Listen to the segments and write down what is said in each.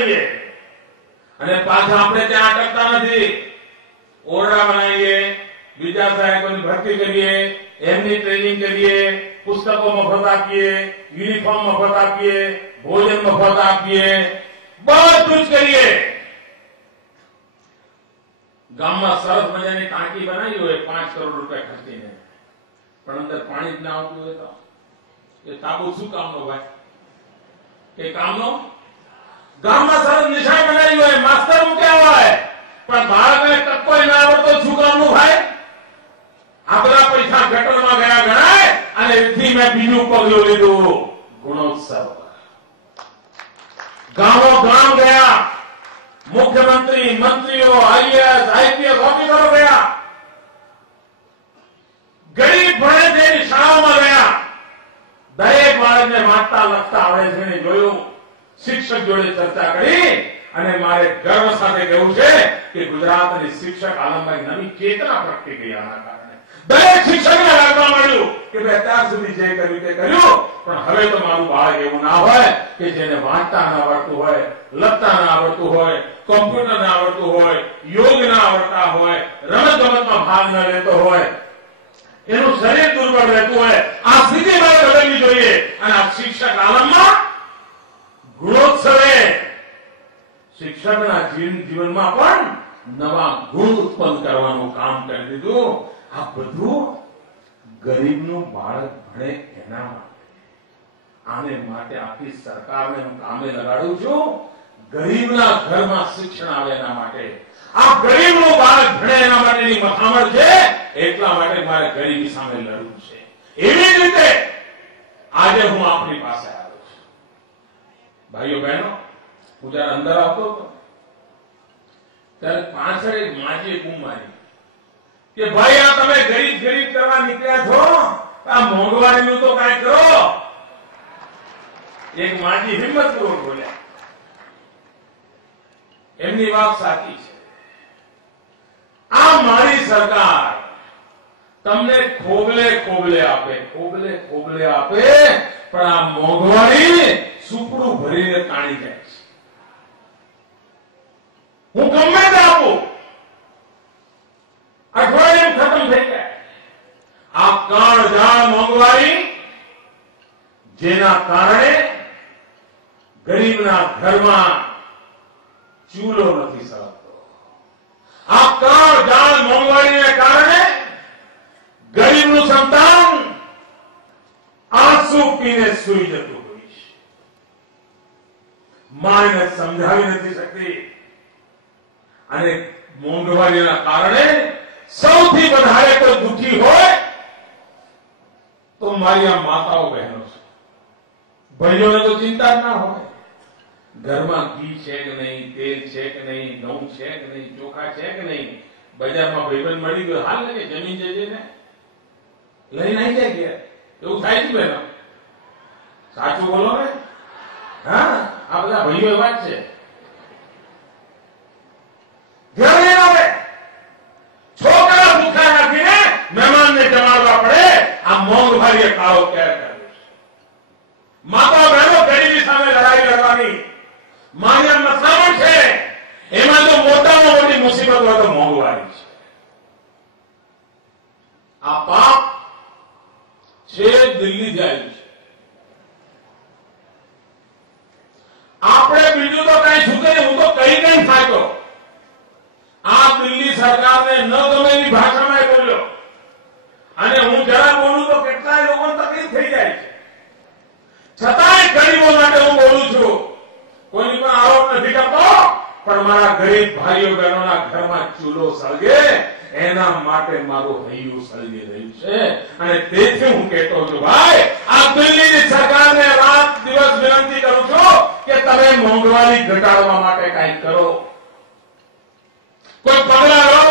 રહીએ અને પાછા આપણે ત્યાં અટકતા નથી. ઓરડા બનાવીએ, બીજા સહાયકોની ભરતી કરીએ, એમની ટ્રેનિંગ કરીએ, પુસ્તકો મફત આપીએ, યુનિફોર્મ મફત આપીએ, ભોજન મફત આપીએ, બધું જ કરીએ. ગામમાં સરસ મજાની ટાંકી બનાવી હોય 5 કરોડ રૂપિયા ખર્ચીને, પણ અંદર પાણી જ ના આવતું હોય તો એ તાબુ શું કામનો ભાઈ? એ કામનો? ગામમાં સરસ નિશાળ બનાવી હોય, માસ્ટર મૂક્યા હોય, પણ બાળકને ટક્કો ના આવડતો શું કામનું ભાઈ? આ બધા પૈસા ગટરમાં ગયા ગણાય અને એથી મેં બીજું પગલું લીધું, ગુણોત્સવ. ગામો ગામ ગયા, મુખ્યમંત્રી, મંત્રીઓ, આઈએએસ, આઈપીએસ ઓફિસરો ગયા, ગરીબ ભણે છે એની શાળાઓમાં ગયા, દરેક બાળકને વાંચતા લખતા આવડે છે એને જોયું, શિક્ષક જોડે ચર્ચા કરી અને મારે ગર્વ સાથે કહેવું છે કે ગુજરાતની શિક્ષક આલમમાં નવી ચેતના પ્રગટી ગઈ. આના કારણે દરેક શિક્ષકને લાગવા મળ્યું કે ભાઈ અત્યાર સુધી જે કર્યું તે કર્યું, પણ હવે તો મારું બાળક એવું ના હોય કે જેને વાંચતા ના આવડતું હોય, લખતા ના આવડતું હોય, કોમ્પ્યુટર ના આવડતું હોય, યોગ ના આવડતા હોય, રમત ગમતમાં ભાગ ન લેતો હોય, એનું શરીર દુર્બળ રહેતું હોય. આ સ્થિતિ મારે બદલવી જોઈએ અને આ શિક્ષક આલમમાં ગુણોત્સવે શિક્ષકના જીવનમાં પણ નવા ગુણ ઉત્પન્ન કરવાનું કામ કરી દીધું. આ બધું ગરીબનું બાળક ભણે એના માટે. આને માટે આખી સરકારને હું કામે લગાડું છું. ગરીબના ઘરમાં શિક્ષણ આવે એના માટે, આ ગરીબનું બાળક ભણે એના માટેની મથામણ છે. એટલા માટે મારે ગરીબી સામે લડવું છે. એવી જ રીતે આજે હું આપની પાસે આવ્યો છું. ભાઈઓ બહેનો, હું જયારે અંદર આવતો હતો ત્યારે પાછળ એક માજીએ બૂમ મારી કે ભાઈ આ તમે ગરીબ ગરીબ કરવા નીકળ્યા છો, આ મોંઘવારીનું તો કાંઈ કરો. એક માજી હિંમતપૂર્વક બોલ્યા. એમની વાત સાચી છે. આ મારી સરકાર તમને ખોબલે ખોબલે આપે, ખોબલે ખોબલે આપે, પણ આ મોંઘવારી સુપડું ભરીને તાણી જાય છે. હું ગમે તે આપું, અઠવાડિયું ખતમ થઈ જાય. આ કાળઝાળ મોંઘવારી જેના કારણે ગરીબના ઘરમાં ચૂલો નથી સળગતો. આ કાળઝાળ મોંઘવારીને કારણે ગરીબનું સંતાન આંસુ પીને સૂઈ જતું હોય છે. માં એને સમજાવી નથી શકતી અને મોંઘવારીના કારણે સૌથી વધારે કોઈ દુઃખી હોય તો મારી આ માતાઓ બહેનો છે. ભાઈઓને તો ચિંતા જ ના હોય. ઘરમાં ઘી છે કે નહીં, તેલ છે કે નહીં, ઘઉં છે કે નહીં, ચોખા છે કે નહીં, બજારમાં ભાઈબંધ મળી ગયો હાલ ને જમીન જજે ને લઈને આવી જાય ગયા. એવું થાય છે બહેનો? સાચું બોલો ને? હા, આ બધા ભાઈઓ એવા જ છે. ઘરે આવે છોકરા ભૂખ્યા રાખીને મહેમાનને જમાડવા પડે. આ મોંઘવારીએ કાળો કેર કર્યો છે. માતા બહેનો ગરીબી સામે લડાઈ લડવાની માન્ય મથામણ છે. એમાં તો મોટામાં મોટી મુસીબત હોય તો મોંઘવારી છે. આ પાપ છે દિલ્હી જાય છે. આપણે બીજું તો કઈ છૂટે નહીં. હું તો કઈ કઈ થાક્યો. આ દિલ્હી સરકારને ન ગમે એવી ભાષામાં બોલ્યો અને હું જરા બોલું તો કેટલાય લોકોને તકલીફ થઈ જાય છે. છતાંય ગરીબો માટે હું બોલું છું. કોઈની પણ આરોપ નથી કરતો, પણ મારા ગરીબ ભાઈઓ બહેનોના ઘરમાં ચૂલો સળગે એના માટે મારું હૈયું સળગી રહ્યું છે. અને તેથી હું કહેતો છું ભાઈ, આ દિલ્હીની સરકારને રાત દિવસ વિનંતી કરું છું કે તમે મોંઘવારી ઘટાડવા માટે કંઈક કરો, કોઈ પગલા લો,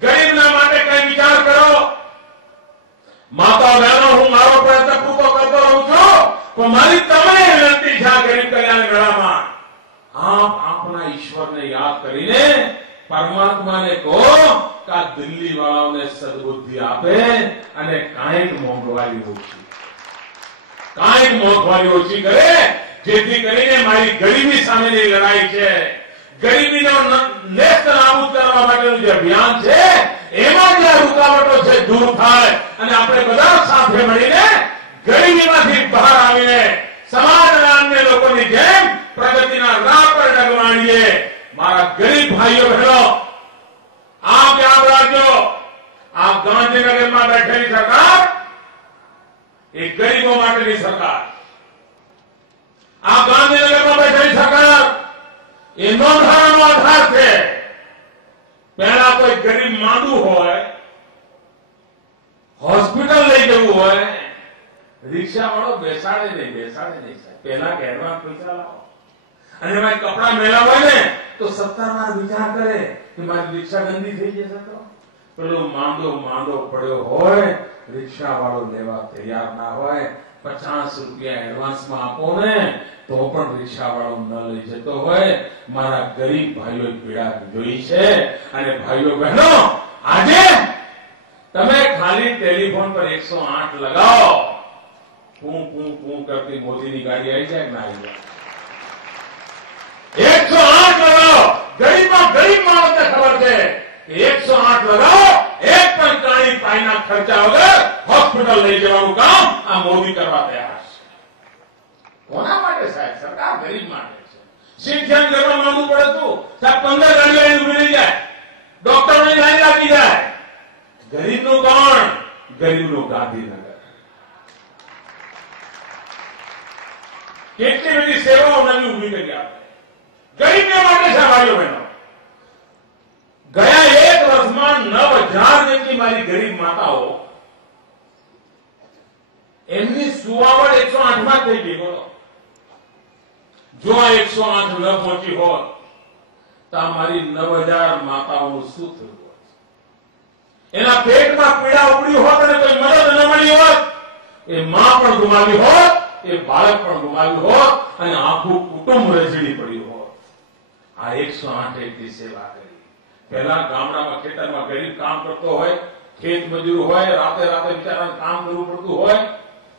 ગરીબના માટે કઈ વિચાર કરો. માતા બહેનો, હું મારો પ્રયત્ન પૂરો કરતો રહું છું, પણ મારી તમને વિનંતી છે આ ગરીબ કલ્યાણ મેળામાં આપ આપના ઈશ્વરને યાદ કરીને પરમાત્માને કહો કે આ દિલ્હી વાળાઓને સદબુદ્ધિ આપે અને કાંઈક મોંઘવારી ઓછી કરે. જેથી કરીને મારી ગરીબી સામેની લડાઈ છે, ગરીબીનો નેસ્ત નાબૂદ કરવા માટેનું જે અભિયાન છે એમાં જે રૂકાવટો છે દૂર થાય અને આપણે બધા સાથે મળીને ગરીબીમાંથી બહાર આવીને સમાજના અન્ય લોકોની જેમ પ્રગતિના રાહ પર ડગવાણીએ. મારા ગરીબ ભાઈઓ બહેનો, આપ યાદ રાખજો, આ ગાંધીનગરમાં બેઠેલી સરકાર એ ગરીબો માટેની સરકાર. આ ગાંધીનગરમાં બેઠેલી સરકાર એ નોંધારાનો આધાર છે. પહેલા કોઈ ગરીબ માંદું હોય, હોસ્પિટલ લઈ જવું હોય, રિક્ષા વાળો બેસાડે નહીં સાહેબ. પહેલા કે એડવાન્સ પૈસા લાવો અને એમાં કપડા મેલા હોય ને તો 17 વાર વિચાર કરે કે મારી રિક્ષા ગંદી થઈ જશે તો. પેલો માંદો પડ્યો હોય, રિક્ષા વાળો લેવા તૈયાર ના હોય, 50 રૂપિયા એડવાન્સમાં આપો ને તો પણ રિક્ષા વાળો ન લઈ જતો હોય. મારા ગરીબ ભાઈઓ પીડા જોઈ છે. અને ભાઈઓ બહેનો, આજે તમે ખાલી ટેલિફોન પર 108 લગાવો, પૂ કરતી મોદીની ગાડી આવી જાય કે ના આવી જાય? 108 લગાવો. ગરીબમાં ગરીબ માણસને ખબર છે કે 108 લગાવો, એક પણ કાળી પાઈના ખર્ચા વગર હોસ્પિટલ લઈ જવાનું કામ આ મોદી કરવા તૈયાર છે. કોના માટે સાહેબ? સરકાર ગરીબ માટે છે. શિક્ષણ કરવા માંગવું પડે તું સાહેબ, 15 ગાડીઓ ઉભી રહી જાય, ડોક્ટરોની લાઈન લાગી જાય. ગરીબનું કોણ? ગરીબનું ગાંધીનગર. કેટલી બધી સેવાઓ નવી ઉભી કરી આપે ગરીબને માટે છે ભાઈઓ બહેનો. ગયા 1 વર્ષમાં 9000 જેટલી મારી ગરીબ માતાઓ, એમની સુવાવડ 108 માં થઈ ગઈ. બોલો, જો આ 108 ન પહોંચી હોત તો મારી 9000 માતાઓનું શું થયું હોત? એના પેટમાં પીડા ઉપડી હોત અને કોઈ મદદ ન મળી હોત, એ માં પણ ગુમાવી હોત, એ બાળક પણ ગુમાવ્યું હોત અને આખું કુટુંબ રજડી પડ્યું હોત. આ 108 એટલી સેવા કરી. પહેલા ગામડામાં ખેતરમાં ગરીબ કામ કરતો હોય, ખેત મજૂર હોય, રાતે બિચારાને કામ કરવું પડતું હોય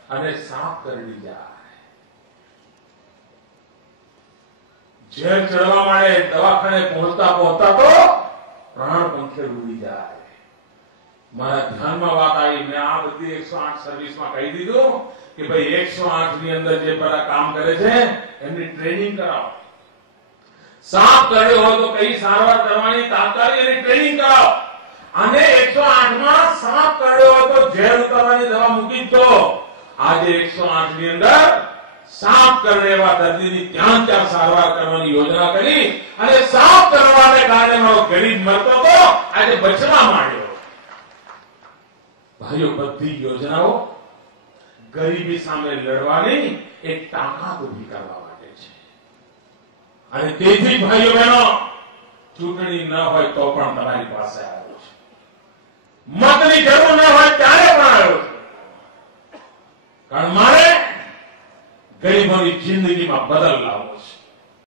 અને સાપ કરડી જાય, ઝેર ચડવા માંડે, દવાખાને પહોંચતા તો પ્રાણ પંખે ઉડી જાય. મારા ધ્યાનમાં વાત આવી, મેં આ બધી 108 સર્વિસમાં કહી દીધું કે ભાઈ 108 ની અંદર જે બધા કામ કરે છે એમની ટ્રેનિંગ કરાવો. સાપ કર્યો હોય તો કઈ સારવાર કરવાની તાત્કાલિક એની ટ્રેનિંગ કરાવો. અને 108 માં સાપ કર્યો હોય તો ઝેર ઉતારવાની દવા મૂકી દો. આજે 108 ની અંદર સાપ કરને એવા દર્દીની ત્યાં સારવાર કરવાની યોજના કરી અને સાપ કરવાને કારણે મારો ગરીબ મરતો તો આજે બચવા માંડ્યો. ભાઈઓ, બધી યોજનાઓ ગરીબી સામે લડવાની એક તાકાત ઉભી કરવા માટે છે. અને તેથી ભાઈઓ બહેનો, ચૂંટણી ન હોય તો પણ તમારી પાસે આવ્યો છે. મતની જરૂર ન હોય ત્યારે પણ આવ્યો છે. કારણ મારે ગરીબોની જિંદગીમાં બદલ લાવવો